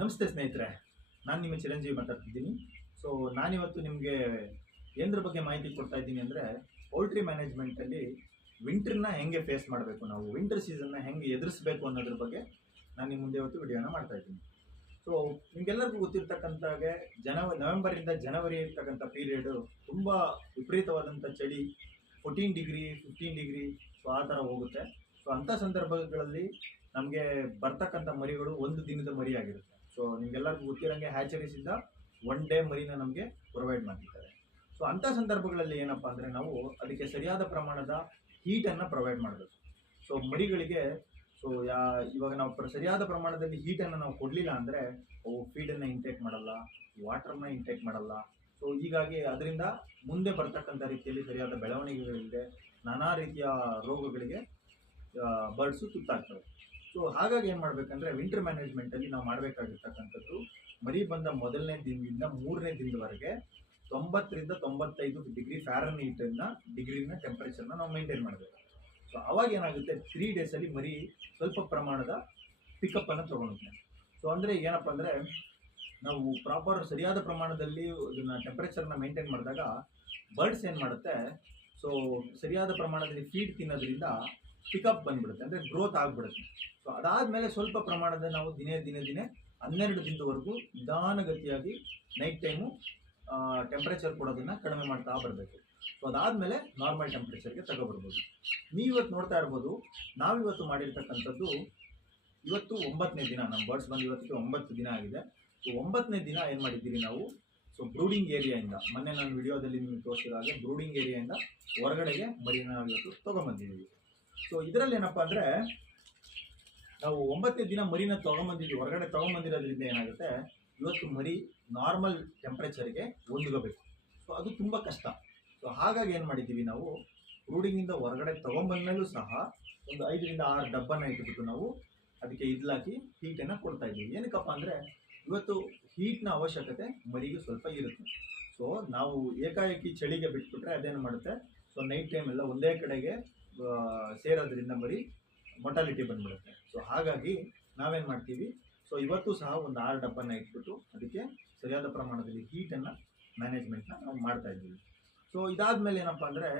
ನಮಸ್ತೆ ಸ್ನೇಹಿತರೆ, ನಾನು ನಿಮ್ಮ ಚಿರಂಜೀವಿ ಮಾತಾಡ್ತಿದ್ದೀನಿ. ಸೊ ನಾನಿವತ್ತು ನಿಮಗೆ ಏನರ ಬಗ್ಗೆ ಮಾಹಿತಿ ಕೊಡ್ತಾ ಇದ್ದೀನಿ ಅಂದರೆ, ಪೌಲ್ಟ್ರಿ ಮ್ಯಾನೇಜ್ಮೆಂಟಲ್ಲಿ ವಿಂಟ್ರನ್ನ ಹೆಂಗೆ ಫೇಸ್ ಮಾಡಬೇಕು, ನಾವು ವಿಂಟರ್ ಸೀಸನ್ನ ಹೆಂಗೆ ಎದುರಿಸಬೇಕು ಅನ್ನೋದ್ರ ಬಗ್ಗೆ ನಾನು ನಿಮ್ಮ ಮುಂದೆ ಇವತ್ತು ವಿಡಿಯೋನ ಮಾಡ್ತಾ ಇದ್ದೀನಿ. ಸೊ ನಿಮಗೆಲ್ಲರಿಗೂ ಗೊತ್ತಿರ್ತಕ್ಕಂತಾಗೆ ನವೆಂಬರಿಂದ ಜನವರಿ ಇರ್ತಕ್ಕಂಥ ಪೀರಿಯಡು ತುಂಬ ವಿಪರೀತವಾದಂಥ ಚಳಿ, 14 ಡಿಗ್ರಿ 15 ಡಿಗ್ರಿ ಸೊ ಆ ಥರ ಹೋಗುತ್ತೆ. ಸೊ ಅಂಥ ಸಂದರ್ಭಗಳಲ್ಲಿ ನಮಗೆ ಬರ್ತಕ್ಕಂಥ ಮರಿಗಳು ಒಂದು ದಿನದ ಮರಿ ಆಗಿರುತ್ತೆ. ಸೊ ನಿಮಗೆಲ್ಲರಿಗೂ ಗೊತ್ತಿರೋಂಗೆ ಹ್ಯಾಚರೀಸಿಂದ 1 ಡೇ ಮರಿನ ನಮಗೆ ಪ್ರೊವೈಡ್ ಮಾಡ್ತಿರ್ತಾರೆ. ಸೊ ಅಂಥ ಸಂದರ್ಭಗಳಲ್ಲಿ ಏನಪ್ಪ ಅಂದರೆ ನಾವು ಅದಕ್ಕೆ ಸರಿಯಾದ ಪ್ರಮಾಣದ ಹೀಟನ್ನು ಪ್ರೊವೈಡ್ ಮಾಡಬೇಕು. ಸೊ ಮರಿಗಳಿಗೆ ಇವಾಗ ನಾವು ಸರಿಯಾದ ಪ್ರಮಾಣದಲ್ಲಿ ಹೀಟನ್ನು ನಾವು ಕೊಡಲಿಲ್ಲ ಅಂದರೆ ಅವು ಫೀಡನ್ನು ಇಂಟೇಕ್ ಮಾಡಲ್ಲ, ವಾಟರ್ನ ಇಂಟೇಕ್ ಮಾಡಲ್ಲ. ಸೊ ಹೀಗಾಗಿ ಅದರಿಂದ ಮುಂದೆ ಬರ್ತಕ್ಕಂಥ ರೀತಿಯಲ್ಲಿ ಸರಿಯಾದ ಬೆಳವಣಿಗೆಗಳಿದೆ, ನಾನಾ ರೀತಿಯ ರೋಗಗಳಿಗೆ ಬರ್ಡ್ಸು ತುತ್ತಾಗ್ತವೆ. ಸೊ ಹಾಗಾಗಿ ಏನು ಮಾಡಬೇಕಂದ್ರೆ ವಿಂಟರ್ ಮ್ಯಾನೇಜ್ಮೆಂಟಲ್ಲಿ ನಾವು ಮಾಡಬೇಕಾಗಿರ್ತಕ್ಕಂಥದ್ದು, ಮರಿ ಬಂದ ಮೊದಲನೇ ದಿನದಿಂದ 3ನೇ ದಿನದವರೆಗೆ 90 ರಿಂದ 95 ಡಿಗ್ರಿ ಡಿಗ್ರಿನ ಟೆಂಪ್ರೇಚರ್ನ ನಾವು ಮೇಂಟೈನ್ ಮಾಡಬೇಕು. ಸೊ ಅವಾಗ ಏನಾಗುತ್ತೆ, 3 ಡೇಸಲ್ಲಿ ಮರಿ ಸ್ವಲ್ಪ ಪ್ರಮಾಣದ ಪಿಕಪ್ಪನ್ನು ತೊಗೊಳುತ್ತೆ. ಸೊ ಅಂದರೆ ಏನಪ್ಪ ಅಂದರೆ, ನಾವು ಪ್ರಾಪರ್ ಸರಿಯಾದ ಪ್ರಮಾಣದಲ್ಲಿ ಅದನ್ನು ಟೆಂಪ್ರೇಚರ್ನ ಮೇಂಟೈನ್ ಮಾಡಿದಾಗ ಬರ್ಡ್ಸ್ ಏನು ಮಾಡುತ್ತೆ, ಸೊ ಸರಿಯಾದ ಪ್ರಮಾಣದಲ್ಲಿ ಫೀಡ್ ತಿನ್ನೋದ್ರಿಂದ ಪಿಕಪ್ ಬಂದುಬಿಡುತ್ತೆ, ಅಂದರೆ ಗ್ರೋತ್ ಆಗಿಬಿಡುತ್ತೆ. ಸೊ ಅದಾದಮೇಲೆ ಸ್ವಲ್ಪ ಪ್ರಮಾಣದ ನಾವು ದಿನೇ 12 ದಿನದವರೆಗೂ ನಿಧಾನಗತಿಯಾಗಿ ನೈಟ್ ಟೈಮು ಟೆಂಪ್ರೇಚರ್ ಕೊಡೋದನ್ನು ಕಡಿಮೆ ಮಾಡ್ತಾ ಬರಬೇಕು. ಸೊ ಅದಾದಮೇಲೆ ನಾರ್ಮಲ್ ಟೆಂಪ್ರೇಚರ್ಗೆ ತಗೊಬರ್ಬೋದು. ನೀವಿವತ್ತು ನೋಡ್ತಾ ಇರ್ಬೋದು, ನಾವಿವತ್ತು ಮಾಡಿರ್ತಕ್ಕಂಥದ್ದು ಇವತ್ತು 9ನೇ ದಿನ. ನಮ್ಮ ಬರ್ಡ್ಸ್ ಬಂದು ಇವತ್ತಿಗೆ 9 ದಿನ ಆಗಿದೆ. ಸೊ 9ನೇ ದಿನ ಏನು ಮಾಡಿದ್ದೀರಿ ನಾವು, ಸೊ ಬ್ರೂಡಿಂಗ್ ಏರಿಯಾಯಿಂದ, ಮೊನ್ನೆ ನಾನು ವಿಡಿಯೋದಲ್ಲಿ ನಿಮಗೆ ತೋರಿಸಿರೋ ಹಾಗೆ ಬ್ರೂಡಿಂಗ್ ಏರಿಯಾಯಿಂದ ಹೊರಗಡೆಗೆ ಮರಿನ ಇವತ್ತು ತೊಗೊಂಬಂದಿದ್ದೀವಿ. ಸೊ ಇದರಲ್ಲಿ ಏನಪ್ಪ ಅಂದರೆ, ನಾವು 9ನೇ ದಿನ ಮರಿನ ತೊಗೊಂಬಂದಿದ್ದೀವಿ, ಹೊರಗಡೆ ತೊಗೊಂಬಂದಿರೋದ್ರಿಂದ ಏನಾಗುತ್ತೆ, ಇವತ್ತು ಮರಿ ನಾರ್ಮಲ್ ಟೆಂಪ್ರೇಚರ್ಗೆ ಹೊಂದ್ಕೋಬೇಕು. ಸೊ ಅದು ತುಂಬ ಕಷ್ಟ. ಸೊ ಹಾಗಾಗಿ ಏನು ಮಾಡಿದ್ದೀವಿ, ನಾವು ಬ್ರೂಡಿಂಗಿಂದ ಹೊರಗಡೆ ತೊಗೊಂಬಂದ್ಮೇಲೂ ಸಹ ಒಂದು 5 ರಿಂದ 6 ಡಬ್ಬನ ಇಟ್ಬಿಟ್ಟು ನಾವು ಅದಕ್ಕೆ ಇದ್ಲಾಕಿ ಹೀಟನ್ನು ಕೊಡ್ತಾ ಇದ್ದೀವಿ. ಏನಕ್ಕಪ್ಪ ಅಂದರೆ, ಇವತ್ತು ಹೀಟ್ನ ಅವಶ್ಯಕತೆ ಮರಿಗೆ ಸ್ವಲ್ಪ ಇರುತ್ತೆ. ಸೊ ನಾವು ಏಕಾಏಕಿ ಚಳಿಗೆ ಬಿಟ್ಬಿಟ್ರೆ ಅದೇನು ಮಾಡುತ್ತೆ, ಸೊ ನೈಟ್ ಟೈಮೆಲ್ಲ ಒಂದೇ ಕಡೆಗೆ ಸೇರೋದ್ರಿಂದ ಮರಿ ಮೊಟಾಲಿಟಿ ಬಂದ್ಬಿಡುತ್ತೆ. ಸೊ ಹಾಗಾಗಿ ನಾವೇನು ಮಾಡ್ತೀವಿ, ಸೊ ಇವತ್ತು ಸಹ ಒಂದು 6 ಡಬ್ಬನ ಇಟ್ಬಿಟ್ಟು ಅದಕ್ಕೆ ಸರಿಯಾದ ಪ್ರಮಾಣದಲ್ಲಿ ಹೀಟನ್ನು ಮ್ಯಾನೇಜ್ಮೆಂಟ್ನ ನಾವು ಮಾಡ್ತಾ ಇದ್ದೀವಿ. ಸೊ ಇದಾದಮೇಲೆ ಏನಪ್ಪ ಅಂದರೆ,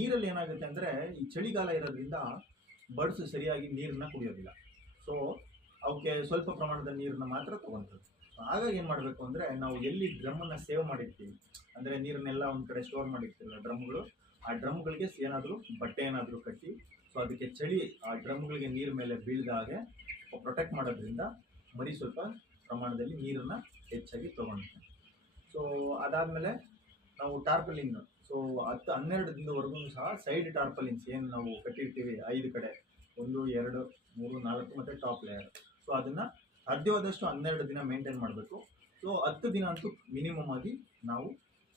ನೀರಲ್ಲಿ ಏನಾಗುತ್ತೆ ಅಂದರೆ, ಈ ಚಳಿಗಾಲ ಇರೋದ್ರಿಂದ ಬರ್ಡ್ಸ್ ಸರಿಯಾಗಿ ನೀರನ್ನ ಕುಡಿಯೋದಿಲ್ಲ. ಸೊ ಅವಕ್ಕೆ ಸ್ವಲ್ಪ ಪ್ರಮಾಣದ ನೀರನ್ನ ಮಾತ್ರ ತೊಗೊಳ್ತದೆ. ಹಾಗಾಗಿ ಏನು ಮಾಡಬೇಕು ಅಂದರೆ, ನಾವು ಎಲ್ಲಿ ಡ್ರಮ್ಮನ್ನು ಸೇವ್ ಮಾಡಿರ್ತೀವಿ, ಅಂದರೆ ನೀರನ್ನೆಲ್ಲ ಒಂದು ಕಡೆ ಸ್ಟೋರ್ ಮಾಡಿರ್ತೀವಲ್ಲ ಡ್ರಮ್ಗಳು, ಆ ಡ್ರಮ್ಗಳಿಗೆ ಏನಾದರೂ ಬಟ್ಟೆ ಏನಾದರೂ ಕಟ್ಟಿ, ಸೊ ಅದಕ್ಕೆ ಚಳಿ ಆ ಡ್ರಮ್ಗಳಿಗೆ ನೀರು ಮೇಲೆ ಬೀಳದ ಹಾಗೆ ಪ್ರೊಟೆಕ್ಟ್ ಮಾಡೋದ್ರಿಂದ ಮರಿ ಸ್ವಲ್ಪ ಪ್ರಮಾಣದಲ್ಲಿ ನೀರನ್ನು ಹೆಚ್ಚಾಗಿ ತೊಗೊಳುತ್ತೆ. ಸೊ ಅದಾದಮೇಲೆ ನಾವು ಟಾರ್ಪಲಿನ್, ಸೊ 10-12 ದಿನದವರೆಗೂ ಸಹ ಸೈಡ್ ಟಾರ್ಪಲಿನ್ಸ್ ಏನು ನಾವು ಕಟ್ಟಿರ್ತೀವಿ 5 ಕಡೆ, 1 2 3 4 ಮತ್ತು ಟಾಪ್ ಲೇಯರ್, ಸೊ ಅದನ್ನು ಸಾಧ್ಯವಾದಷ್ಟು 12 ದಿನ ಮೇಂಟೈನ್ ಮಾಡಬೇಕು. ಸೊ 10 ದಿನ ಅಂತೂ ಮಿನಿಮಮ್ ಆಗಿ ನಾವು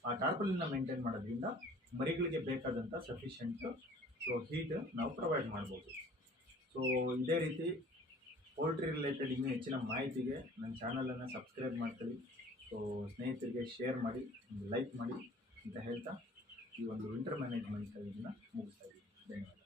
ಆ ಟಾರ್ಪಲಿನ್ನ ಮೇಂಟೈನ್ ಮಾಡೋದ್ರಿಂದ ಮರಿಗಳಿಗೆ ಬೇಕಾದಂಥ ಸಫಿಷಿಯೆಂಟ್ ಸೊ ಹೀಟ್ ನಾವು ಪ್ರೊವೈಡ್ ಮಾಡ್ಬೋದು. ಸೊ ಇದೇ ರೀತಿ ಪೋಲ್ಟ್ರಿ ರಿಲೇಟೆಡ್ ಇನ್ನೂ ಹೆಚ್ಚಿನ ಮಾಹಿತಿಗೆ ನನ್ನ ಚಾನಲನ್ನು ಸಬ್ಸ್ಕ್ರೈಬ್ ಮಾಡ್ಕೊಳ್ಳಿ. ಸೊ ಸ್ನೇಹಿತರಿಗೆ ಶೇರ್ ಮಾಡಿ, ಲೈಕ್ ಮಾಡಿ ಅಂತ ಹೇಳ್ತಾ ಈ ಒಂದು ವಿಂಟರ್ ಮ್ಯಾನೇಜ್ಮೆಂಟ್ ಇದನ್ನು ಮುಗಿಸ್ತಾ ಇದ್ದೀನಿ. ಧನ್ಯವಾದ.